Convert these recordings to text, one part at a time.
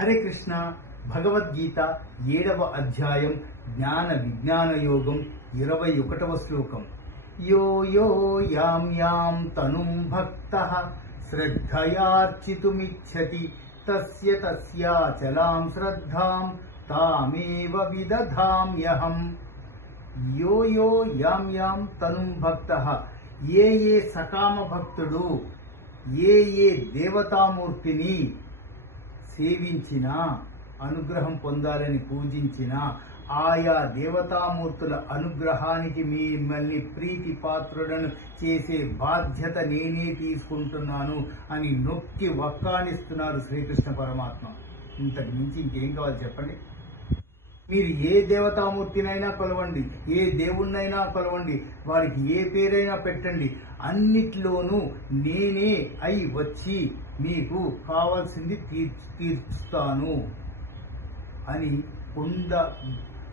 హరే కృష్ణ భగవద్గీత 7వ అధ్యాయం జ్ఞాన విజ్ఞాన యోగం 21వ శ్లోకం. యో యో యాం యాం తనుం భక్తః శ్రద్ధయార్చితుమిచ్చతి తస్య తస్యాచలాం శ్రద్ధాం తామేవ విదధామ్యహం. యో యో యాం యాం తనుం భక్తః, ఏ సకామ భక్తుడు ఏ దేవతామూర్తిని సేవించినా, అనుగ్రహం పొందాలని పూజించినా, ఆయా దేవతామూర్తుల అనుగ్రహానికి మిమ్మల్ని ప్రీతి పాత్రులను చేసే బాధ్యత నేనే తీసుకుంటున్నాను అని నొక్కి వక్కాణిస్తున్నారు శ్రీకృష్ణ పరమాత్మ. ఇంతకు మించి ఇంకేం కావాలి చెప్పండి? మీరు ఏ దేవతామూర్తినైనా కొలవండి, ఏ దేవుణ్ణైనా కొలవండి, వారికి ఏ పేరైనా పెట్టండి, అన్నిట్లోనూ నేనే అయి వచ్చి మీకు కావాల్సింది తీర్చుతాను అని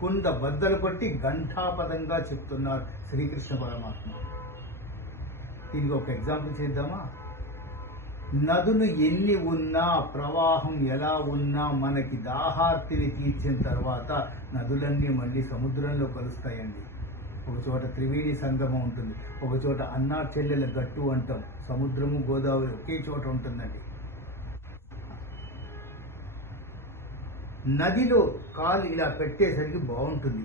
కుండ బద్దలు కొట్టి ఘంటాపదంగా చెప్తున్నారు శ్రీకృష్ణ పరమాత్మ. దీనికి ఒక ఎగ్జాంపుల్ చేద్దామా? నదులు ఎన్ని ఉన్నా, ప్రవాహం ఎలా ఉన్నా, మనకి దాహార్తిని తీర్చిన తర్వాత నదులన్నీ మళ్ళీ సముద్రంలో కలుస్తాయండి. ఒక చోట త్రివేణి సంగమం ఉంటుంది, ఒక చోట అన్నా చెల్లెల గట్టు అంటాం. సముద్రము గోదావరి ఒకే చోట ఉంటుందండి. నదిలో కాలు ఇలా పెట్టేసరికి బాగుంటుంది,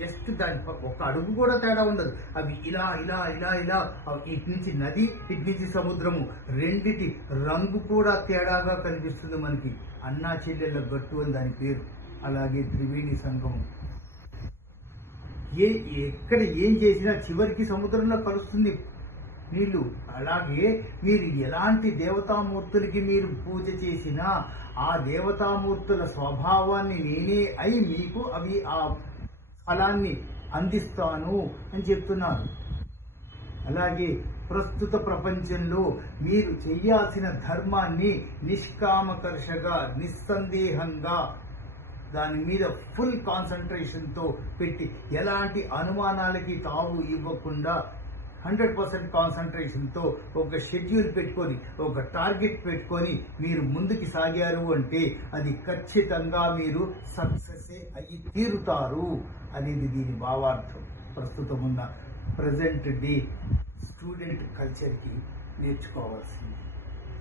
జస్ట్ దాని ఒక అడుగు కూడా తేడా ఉండదు. అవి ఇలా ఇలా ఇలా ఇలా, ఇటు నుంచి నది, ఇటు నుంచి సముద్రము, రెండిటి రంగు కూడా తేడాగా కనిపిస్తుంది మనకి. అన్నా చెల్లెళ్ళ గట్టు అని దాని పేరు. అలాగే త్రివేణి సంగమం. ఎక్కడ ఏం చేసినా చివరికి సముద్రంలో కలుస్తుంది నీళ్లు. అలాగే మీరు ఎలాంటి దేవతామూర్తులకి మీరు పూజ చేసినా, ఆ దేవతామూర్తుల స్వభావాన్ని నేనే అయి మీకు అవి ఆ ఫలాన్ని అందిస్తాను అని చెప్తున్నారు. అలాగే ప్రస్తుత ప్రపంచంలో మీరు చేయాల్సిన ధర్మాన్ని నిష్కామకర్షగా, నిస్సందేహంగా దాని మీద ఫుల్ కాన్సన్ట్రేషన్ తో పెట్టి, ఎలాంటి అనుమానాలకి తావు ఇవ్వకుండా 100% కాన్సన్ట్రేషన్ తో ఒక షెడ్యూల్ పెట్టుకొని, ఒక టార్గెట్ పెట్టుకొని మీరు ముందుకు సాగారు అంటే అది ఖచ్చితంగా మీరు సక్సెస్ అయ్యి తీరుతారు అనేది దీని భావార్థం. ప్రస్తుతం ఉన్న ప్రజెంట్ డే స్టూడెంట్ కల్చర్ కి నేర్చుకోవాల్సింది.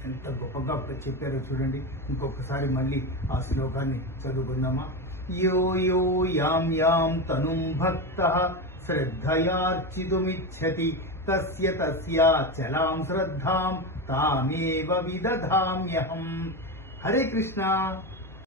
ఎంత గొప్పగా చెప్పారో చూడండి. ఇంకొకసారి మళ్ళీ ఆ శ్లోకాన్ని చదువుకుందామా? యో యో యాం యాం తనుం భక్తః శ్రద్ధయార్చితుమిచ్చతి తస్య తస్యాచలాం శ్రద్ధాం తామేవ విదధామ్యహం. హరే కృష్ణ.